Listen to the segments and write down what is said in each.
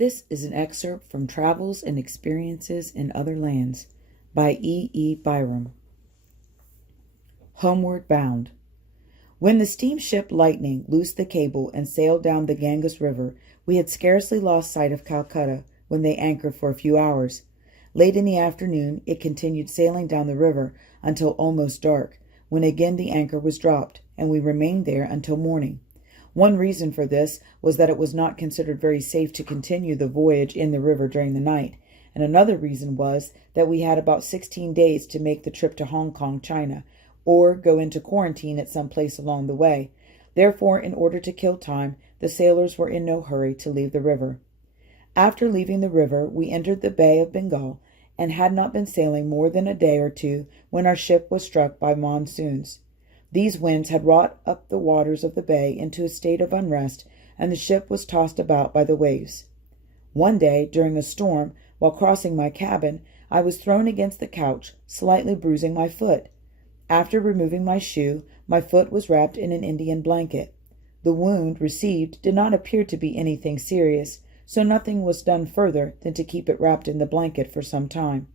This is an excerpt from Travels and Experiences in Other Lands by E.E.Byrum. Homeward Bound. When the steamship Lightning loosed the cable and sailed down the Ganges River, we had scarcely lost sight of Calcutta when they anchored for a few hours. Late in the afternoon, it continued sailing down the river until almost dark, when again the anchor was dropped, and we remained there until morning. One reason for this was that it was not considered very safe to continue the voyage in the river during the night, and another reason was that we had about 16 days to make the trip to Hong Kong, China, or go into quarantine at some place along the way. Therefore, in order to kill time, the sailors were in no hurry to leave the river. After leaving the river, we entered the Bay of Bengal, and had not been sailing more than a day or two when our ship was struck by monsoons. These winds had wrought up the waters of the bay into a state of unrest, and the ship was tossed about by the waves. One day, during a storm, while crossing my cabin, I was thrown against the couch, slightly bruising my foot. After removing my shoe, my foot was wrapped in an Indian blanket. The wound received did not appear to be anything serious, so nothing was done further than to keep it wrapped in the blanket for some time.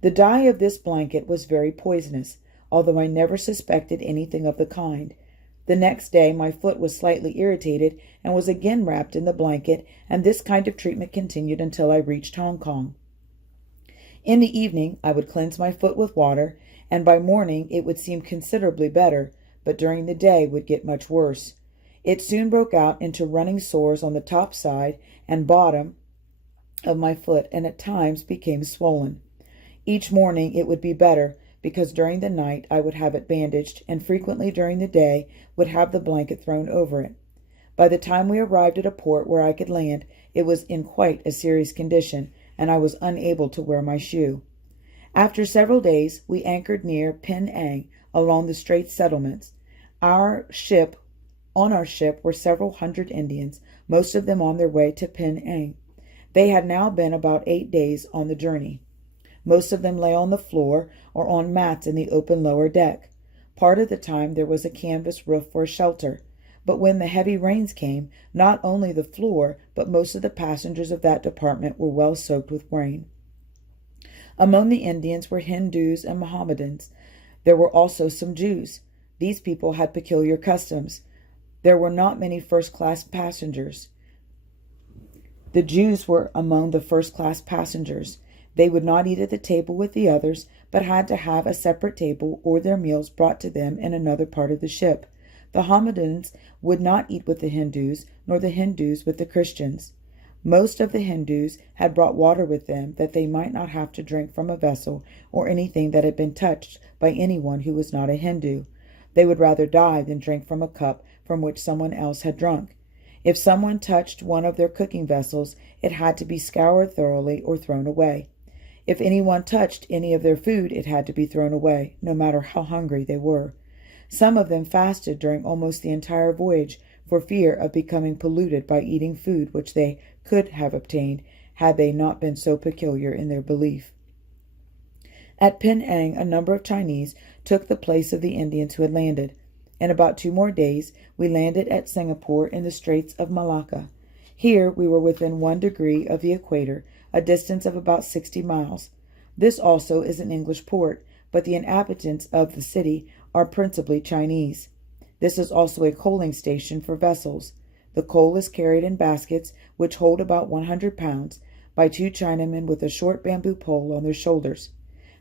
The dye of this blanket was very poisonous, although I never suspected anything of the kind. The next day my foot was slightly irritated and was again wrapped in the blanket, and this kind of treatment continued until I reached Hong Kong. In the evening I would cleanse my foot with water, and by morning it would seem considerably better, but during the day would get much worse. It soon broke out into running sores on the top side and bottom of my foot, and at times became swollen. Each morning it would be better, because during the night I would have it bandaged, and frequently during the day would have the blanket thrown over it. By the time we arrived at a port where I could land, it was in quite a serious condition, and I was unable to wear my shoe. After several days, we anchored near Penang along the Straits settlements. On our ship were several hundred Indians, most of them on their way to Penang. They had now been about 8 days on the journey. Most of them lay on the floor or on mats in the open lower deck. Part of the time there was a canvas roof for a shelter, but when the heavy rains came, not only the floor, but most of the passengers of that department were well soaked with rain. Among the Indians were Hindus and Mohammedans. There were also some Jews. These people had peculiar customs. There were not many first-class passengers. The Jews were among the first-class passengers. They would not eat at the table with the others, but had to have a separate table or their meals brought to them in another part of the ship. The Mohammedans would not eat with the Hindus, nor the Hindus with the Christians. Most of the Hindus had brought water with them, that they might not have to drink from a vessel or anything that had been touched by anyone who was not a Hindu. They would rather die than drink from a cup from which someone else had drunk. If someone touched one of their cooking vessels, it had to be scoured thoroughly or thrown away. If anyone touched any of their food, it had to be thrown away, no matter how hungry they were. Some of them fasted during almost the entire voyage, for fear of becoming polluted by eating food which they could have obtained had they not been so peculiar in their belief. At Penang, a number of Chinese took the place of the Indians who had landed. In about 2 more days, we landed at Singapore in the Straits of Malacca. Here we were within 1 degree of the equator, a distance of about 60 miles. This also is an English port, but the inhabitants of the city are principally Chinese. This is also a coaling station for vessels. The coal is carried in baskets, which hold about 100 pounds, by 2 Chinamen with a short bamboo pole on their shoulders.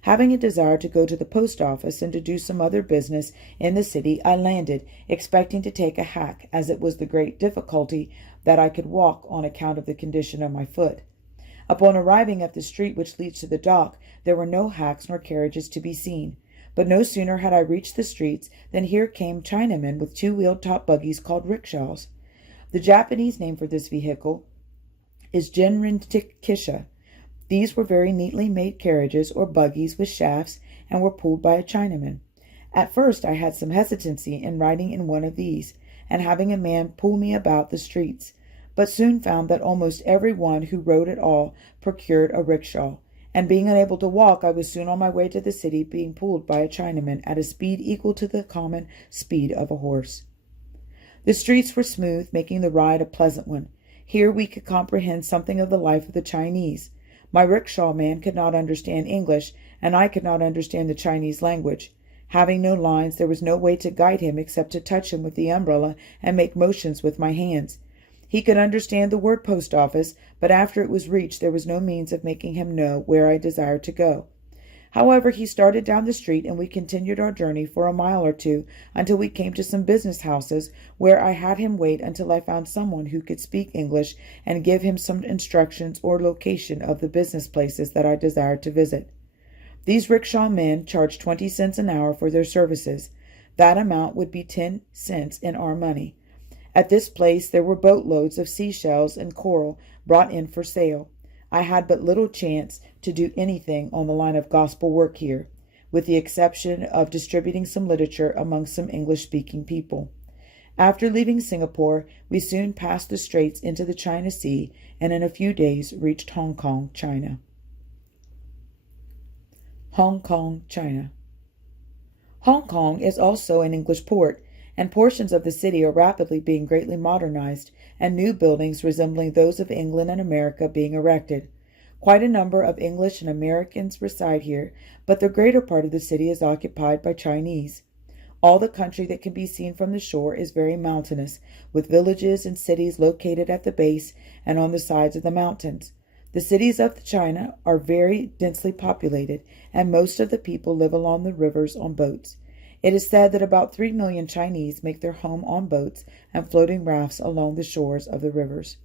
Having a desire to go to the post office and to do some other business in the city, I landed, expecting to take a hack, as it was the great difficulty that I could walk on account of the condition of my foot. Upon arriving at the street which leads to the dock, there were no hacks nor carriages to be seen. But no sooner had I reached the streets than here came Chinamen with 2-wheeled top buggies called rickshaws. The Japanese name for this vehicle is jinrinkisha. These were very neatly made carriages or buggies with shafts, and were pulled by a Chinaman. At first I had some hesitancy in riding in one of these, and having a man pull me about the streets, but soon found that almost every one who rode at all procured a rickshaw, and being unable to walk, I was soon on my way to the city, being pulled by a Chinaman at a speed equal to the common speed of a horse. The streets were smooth, making the ride a pleasant one. Here we could comprehend something of the life of the Chinese. My rickshaw man could not understand English, and I could not understand the Chinese language. Having no lines, there was no way to guide him except to touch him with the umbrella and make motions with my hands. He could understand the word post office, but after it was reached there was no means of making him know where I desired to go. However, he started down the street, and we continued our journey for a mile or two until we came to some business houses, where I had him wait until I found someone who could speak English and give him some instructions or location of the business places that I desired to visit. These rickshaw men charged 20 cents an hour for their services. That amount would be 10 cents in our money. At this place there were boatloads of seashells and coral brought in for sale. I had but little chance to do anything on the line of gospel work here, with the exception of distributing some literature among some English-speaking people. After leaving Singapore, we soon passed the straits into the China Sea, and in a few days reached Hong Kong, China. Hong Kong, China. Hong Kong is also an English port, and portions of the city are rapidly being greatly modernized, and new buildings resembling those of England and America being erected. Quite a number of English and Americans reside here, but the greater part of the city is occupied by Chinese. All the country that can be seen from the shore is very mountainous, with villages and cities located at the base and on the sides of the mountains. The cities of China are very densely populated, and most of the people live along the rivers on boats. It is said that about 3 million Chinese make their home on boats and floating rafts along the shores of the rivers.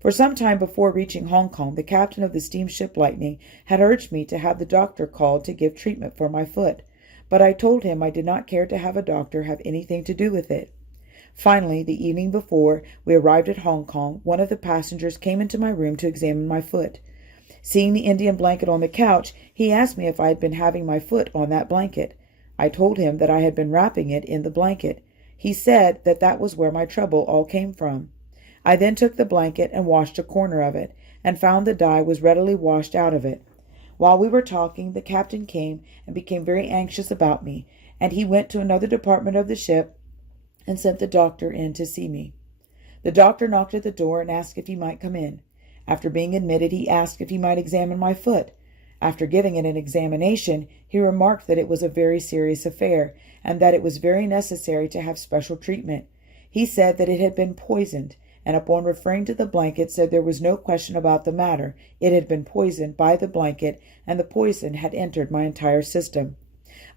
For some time before reaching Hong Kong, the captain of the steamship Lightning had urged me to have the doctor called to give treatment for my foot, but I told him I did not care to have a doctor have anything to do with it. Finally, the evening before we arrived at Hong Kong, one of the passengers came into my room to examine my foot. Seeing the Indian blanket on the couch, he asked me if I had been having my foot on that blanket. I told him that I had been wrapping it in the blanket. He said that that was where my trouble all came from. I then took the blanket and washed a corner of it, and found the dye was readily washed out of it. While we were talking, the captain came and became very anxious about me, and he went to another department of the ship and sent the doctor in to see me. The doctor knocked at the door and asked if he might come in. After being admitted, he asked if he might examine my foot. After giving it an examination, he remarked that it was a very serious affair, and that it was very necessary to have special treatment. He said that it had been poisoned, and upon referring to the blanket, said there was no question about the matter. It had been poisoned by the blanket, and the poison had entered my entire system.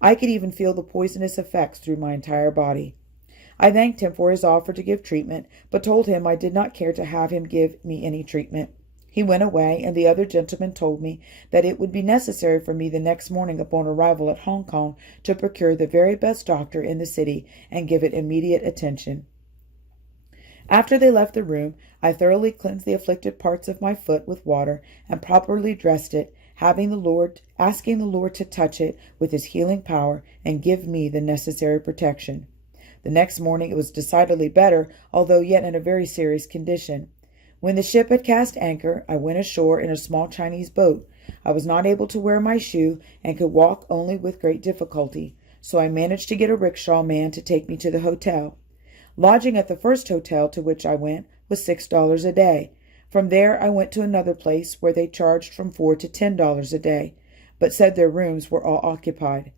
I could even feel the poisonous effects through my entire body. I thanked him for his offer to give treatment, but told him I did not care to have him give me any treatment. He went away, and the other gentleman told me that it would be necessary for me the next morning upon arrival at Hong Kong to procure the very best doctor in the city and give it immediate attention. After they left the room, I thoroughly cleansed the afflicted parts of my foot with water and properly dressed it, asking the Lord to touch it with his healing power and give me the necessary protection. The next morning it was decidedly better, although yet in a very serious condition. When the ship had cast anchor, I went ashore in a small Chinese boat. I was not able to wear my shoe and could walk only with great difficulty, so I managed to get a rickshaw man to take me to the hotel. Lodging at the first hotel to which I went was $6 a day. From there I went to another place where they charged from $4 to $10 a day, but said their rooms were all occupied.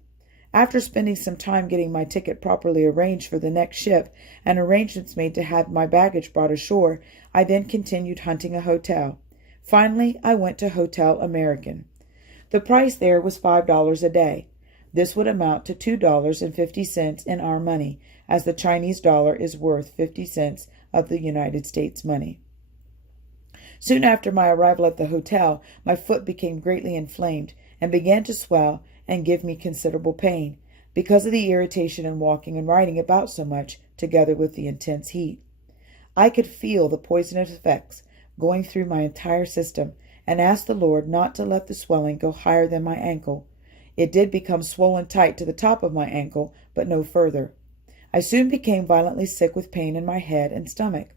After spending some time getting my ticket properly arranged for the next ship and arrangements made to have my baggage brought ashore, I then continued hunting a hotel. Finally, I went to Hotel American. The price there was $5 a day. This would amount to $2.50 in our money, as the Chinese dollar is worth 50 cents of the United States money. Soon after my arrival at the hotel, my foot became greatly inflamed and began to swell and give me considerable pain, because of the irritation in walking and riding about so much, together with the intense heat. I could feel the poisonous effects going through my entire system, and asked the Lord not to let the swelling go higher than my ankle. It did become swollen tight to the top of my ankle, but no further. I soon became violently sick with pain in my head and stomach.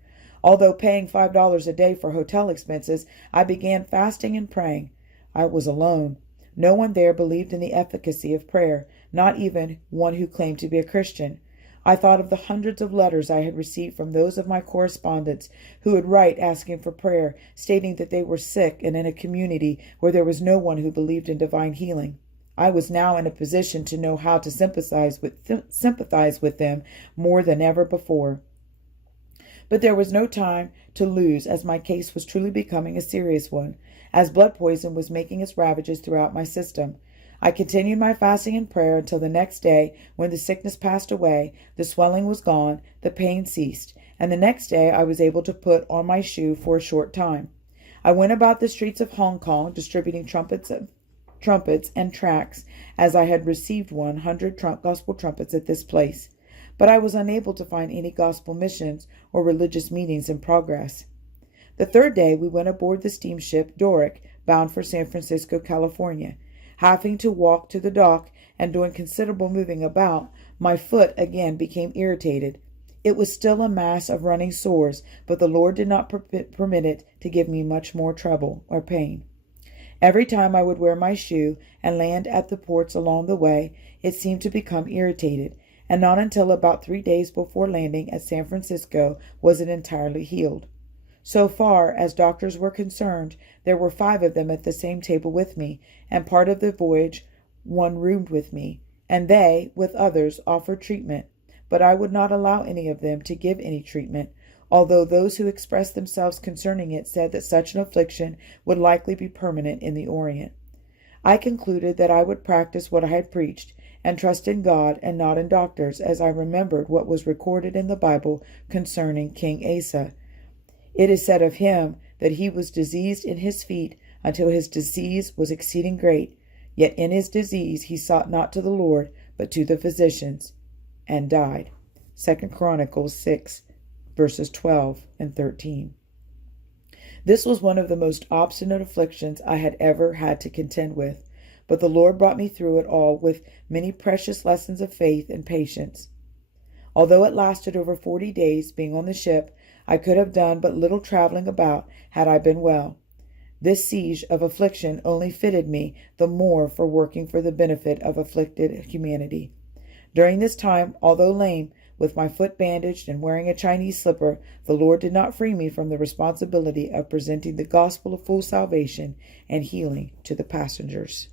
Although paying $5 a day for hotel expenses, I began fasting and praying. I was alone. No one there believed in the efficacy of prayer, not even one who claimed to be a Christian. I thought of the hundreds of letters I had received from those of my correspondents who would write asking for prayer, stating that they were sick and in a community where there was no one who believed in divine healing. I was now in a position to know how to sympathize with them more than ever before. But there was no time to lose, as my case was truly becoming a serious one, as blood poison was making its ravages throughout my system. I continued my fasting and prayer until the next day, when the sickness passed away, the swelling was gone, the pain ceased, and the next day I was able to put on my shoe for a short time. I went about the streets of Hong Kong distributing trumpets and tracts, as I had received 100 gospel trumpets at this place. But I was unable to find any gospel missions or religious meetings in progress. The third day we went aboard the steamship Doric, bound for San Francisco, California. Having to walk to the dock and doing considerable moving about, my foot again became irritated. It was still a mass of running sores, but the Lord did not permit it to give me much more trouble or pain. Every time I would wear my shoe and land at the ports along the way, it seemed to become irritated, and not until about 3 days before landing at San Francisco was it entirely healed. So far as doctors were concerned, there were 5 of them at the same table with me, and part of the voyage one roomed with me, and they, with others, offered treatment, but I would not allow any of them to give any treatment, although those who expressed themselves concerning it said that such an affliction would likely be permanent in the Orient. I concluded that I would practice what I had preached, and trust in God and not in doctors, as I remembered what was recorded in the Bible concerning King Asa. It is said of him that he was diseased in his feet until his disease was exceeding great, yet in his disease he sought not to the Lord, but to the physicians, and died. 2 Chronicles 6, verses 12 and 13. This was one of the most obstinate afflictions I had ever had to contend with, but the Lord brought me through it all with many precious lessons of faith and patience. Although it lasted over 40 days, being on the ship, I could have done but little traveling about had I been well. This siege of affliction only fitted me the more for working for the benefit of afflicted humanity. During this time, although lame, with my foot bandaged and wearing a Chinese slipper, the Lord did not free me from the responsibility of presenting the gospel of full salvation and healing to the passengers.